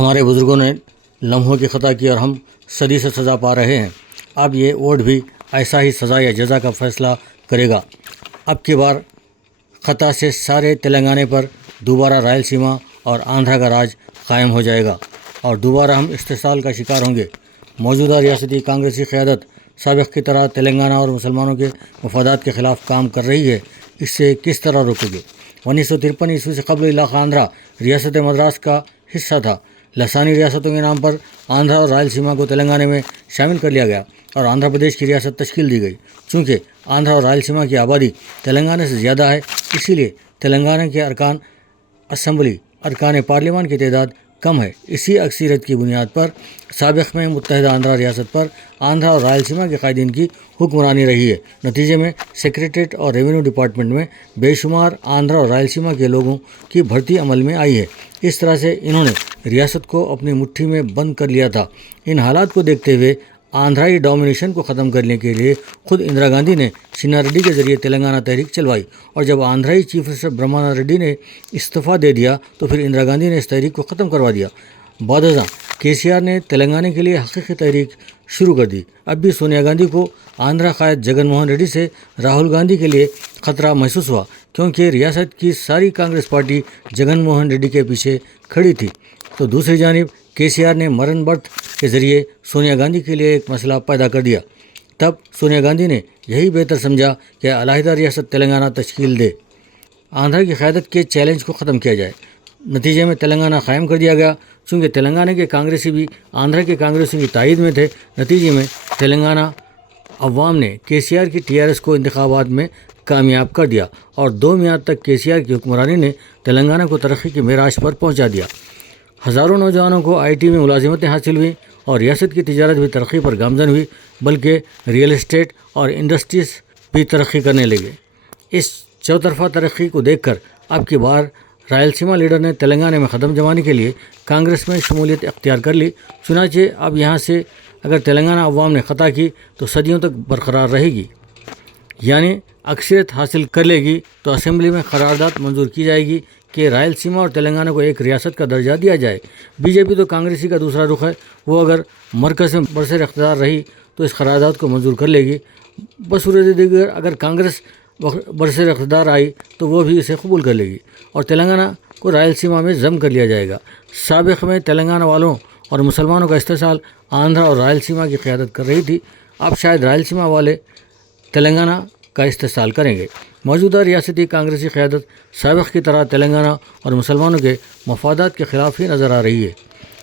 ہمارے بزرگوں نے لمحوں کی خطا کی اور ہم صدی سے سزا پا رہے ہیں. اب یہ ووٹ بھی ایسا ہی سزا یا جزا کا فیصلہ کرے گا. اب کی بار خطا سے سارے تلنگانہ پر دوبارہ رائل سیما اور آندھرا کا راج قائم ہو جائے گا اور دوبارہ ہم استحصال کا شکار ہوں گے. موجودہ ریاستی کانگریسی قیادت سابق کی طرح تلنگانہ اور مسلمانوں کے مفادات کے خلاف کام کر رہی ہے. اس سے کس طرح روکو گے؟ 1953 عیسوی سے قبل علاقہ آندھرا ریاست مدراس کا حصہ تھا. لسانی ریاستوں کے نام پر آندھرا اور رائل سیما کو تلنگانہ میں شامل کر لیا گیا اور آندھرا پردیش کی ریاست تشکیل دی گئی. چونکہ آندھرا اور رائل سیما کی آبادی تلنگانہ سے زیادہ ہے، اسی لیے تلنگانہ کے ارکان اسمبلی ارکان پارلیمان کی تعداد کم ہے. اسی اکثریت کی بنیاد پر سابق میں متحدہ آندھرا ریاست پر آندھرا اور رائل سیما کے قائدین کی حکمرانی رہی ہے. نتیجے میں سیکریٹریٹ اور ریونیو ڈپارٹمنٹ میں بے شمار آندھرا اور رائل سیما کے لوگوں کی بھرتی عمل میں آئی ہے. اس طرح سے انہوں نے ریاست کو اپنی مٹھی میں بند کر لیا تھا. ان حالات کو دیکھتے ہوئے آندھرائی ڈومینیشن کو ختم کرنے کے لیے خود اندرا گاندھی نے سینا ریڈی کے ذریعے تلنگانہ تحریک چلوائی اور جب آندھرائی چیف منسٹر برہمانا ریڈی نے استعفیٰ دے دیا تو پھر اندرا گاندھی نے اس تحریک کو ختم کروا دیا. بعد ازاں کے سی آر نے تلنگانہ کے لیے حقیقی تحریک شروع کر دی. اب بھی سونیا گاندھی کو آندھرا قائد جگن موہن ریڈی سے راہل گاندھی کے لیے خطرہ محسوس ہوا کیونکہ ریاست کی ساری کانگریس پارٹی جگن موہن ریڈی کے پیچھے کھڑی تھی. تو دوسری جانب کے سی آر نے مرن برت کے ذریعے سونیا گاندھی کے لیے ایک مسئلہ پیدا کر دیا. تب سونیا گاندھی نے یہی بہتر سمجھا کہ علیحدہ ریاست تلنگانہ تشکیل دے، آندھرا کی قیادت کے چیلنج کو ختم کیا جائے. نتیجے میں تلنگانہ قائم کر دیا گیا. چونکہ تلنگانہ کے کانگریسی بھی آندھرا کے کانگریسیوں کی تائید میں تھے، نتیجے میں تلنگانہ عوام نے کے سی آر کی ٹی آر ایس کو انتخابات میں کامیاب کر دیا اور 2 میعاد تک کے سی آر کی حکمرانی نے تلنگانہ کو ترقی کے معراج پر پہنچا دیا. ہزاروں نوجوانوں کو آئی ٹی میں ملازمتیں حاصل ہوئیں اور ریاست کی تجارت بھی ترقی پر گامزن ہوئی، بلکہ ریئل اسٹیٹ اور انڈسٹریز بھی ترقی کرنے لگے. اس چوطرفہ ترقی کو دیکھ کر اب کی بار رائل سیما لیڈر نے تلنگانہ میں قدم جمانے کے لیے کانگریس میں شمولیت اختیار کر لی. چنانچہ اب یہاں سے اگر تلنگانہ عوام نے خطا کی تو صدیوں تک برقرار رہے گی، یعنی اکثریت حاصل کر لے گی تو اسمبلی میں قرارداد منظور کی جائے گی کہ رائل سیما اور تلنگانہ کو ایک ریاست کا درجہ دیا جائے. بی جے پی تو کانگریسی کا دوسرا رخ ہے، وہ اگر مرکز میں برسر اقتدار رہی تو اس قرارداد کو منظور کر لے گی. بصورت دیگر اگر کانگریس برسر اقتدار آئی تو وہ بھی اسے قبول کر لے گی اور تلنگانہ کو رائل سیما میں ضم کر لیا جائے گا. سابق میں تلنگانہ والوں اور مسلمانوں کا استحصال آندھرا اور رائل سیما کی قیادت کر رہی تھی. اب شاید رائل سیما والے تلنگانہ کا استحصال کریں گے. موجودہ ریاستی کانگریسی قیادت سابق کی طرح تلنگانہ اور مسلمانوں کے مفادات کے خلاف ہی نظر آ رہی ہے.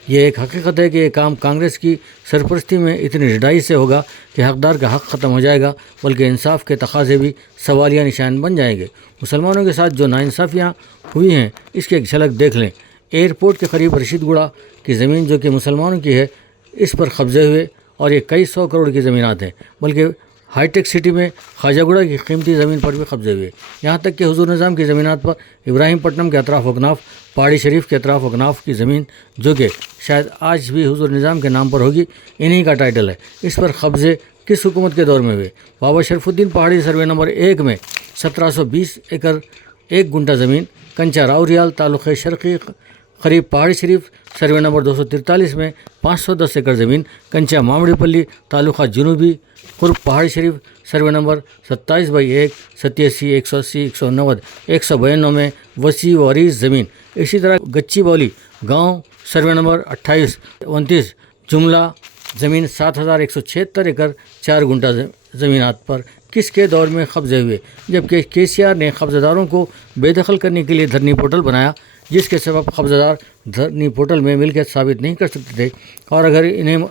یہ ایک حقیقت ہے کہ یہ کام کانگریس کی سرپرستی میں اتنی ڈھائی سے ہوگا کہ حقدار کا حق ختم ہو جائے گا، بلکہ انصاف کے تقاضے بھی سوالیہ نشان بن جائیں گے. مسلمانوں کے ساتھ جو ناانصافیاں ہوئی ہیں اس کی ایک جھلک دیکھ لیں. ایئرپورٹ کے قریب رشید گڑھا کی زمین جو کہ مسلمانوں کی ہے، اس پر قبضے ہوئے اور یہ کئی 100 کروڑ کی زمینات ہیں، بلکہ ہائی ٹیک سٹی میں خواجہ گوڑہ کی قیمتی زمین پر بھی قبضے ہوئے. یہاں تک کہ حضور نظام کی زمینات پر ابراہیم پٹنم کے اطراف اکناف، پہاڑی شریف کے اطراف اکناف کی زمین جو کہ شاید آج بھی حضور نظام کے نام پر ہوگی، انہی کا ٹائٹل ہے. اس پر قبضے کس حکومت کے دور میں ہوئے؟ بابا شرف الدین پہاڑی سروے نمبر 1 میں 1720 ایکڑ 1 گنٹا زمین، کنچا راوریال تعلق شرقی قریب پہاڑی شریف سروے نمبر 243 میں 510 ایکڑ زمین، کنچا مامڑی پلی تعلقہ جنوبی قرب پہاڑی شریف سروے نمبر 27/1 87 180 190 192 میں وسیع و عریض زمین. اسی طرح گچی بولی گاؤں سروے نمبر 28 29 جملہ زمین 7176 ایکڑ 4 گنٹا زمینات پر کس کے دور میں قبضے ہوئے؟ جبکہ کے سی آر نے قبضہ داروں کو بے دخل کرنے کے لیے دھرنی پورٹل بنایا، جس کے سبب قبضہ دار دھرنی پورٹل میں ملکیت ثابت نہیں کر سکتے تھے اور اگر انہیں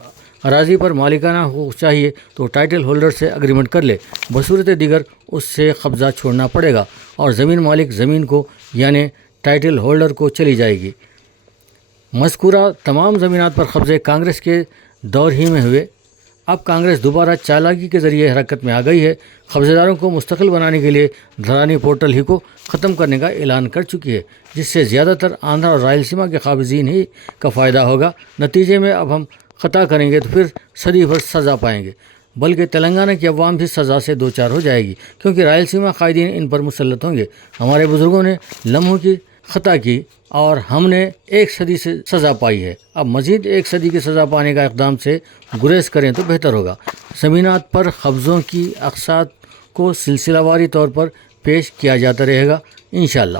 اراضی پر مالکانہ حقوق چاہیے تو ٹائٹل ہولڈر سے اگریمنٹ کر لے، بصورت دیگر اس سے قبضہ چھوڑنا پڑے گا اور زمین مالک زمین کو یعنی ٹائٹل ہولڈر کو چلی جائے گی. مذکورہ تمام زمینات پر قبضے کانگریس کے دور ہی میں ہوئے. اب کانگریس دوبارہ چالاکی کے ذریعے حرکت میں آ گئی ہے. قبضے داروں کو مستقل بنانے کے لیے دھرانی پورٹل ہی کو ختم کرنے کا اعلان کر چکی ہے، جس سے زیادہ تر آندھرا اور رائل سیما کے قابضین ہی کا فائدہ ہوگا. نتیجے میں اب ہم خطا کریں گے تو پھر صدی بھر سزا پائیں گے، بلکہ تلنگانہ کی عوام بھی سزا سے دوچار ہو جائے گی کیونکہ رائل سیما قائدین ان پر مسلط ہوں گے. ہمارے بزرگوں نے لمحوں کی خطا کی اور ہم نے 1 صدی سے سزا پائی ہے، اب مزید 1 صدی کی سزا پانے کا اقدام سے گریز کریں تو بہتر ہوگا۔ زمینات پر قبضوں کی اقساط کو سلسلہ واری طور پر پیش کیا جاتا رہے گا انشاءاللہ۔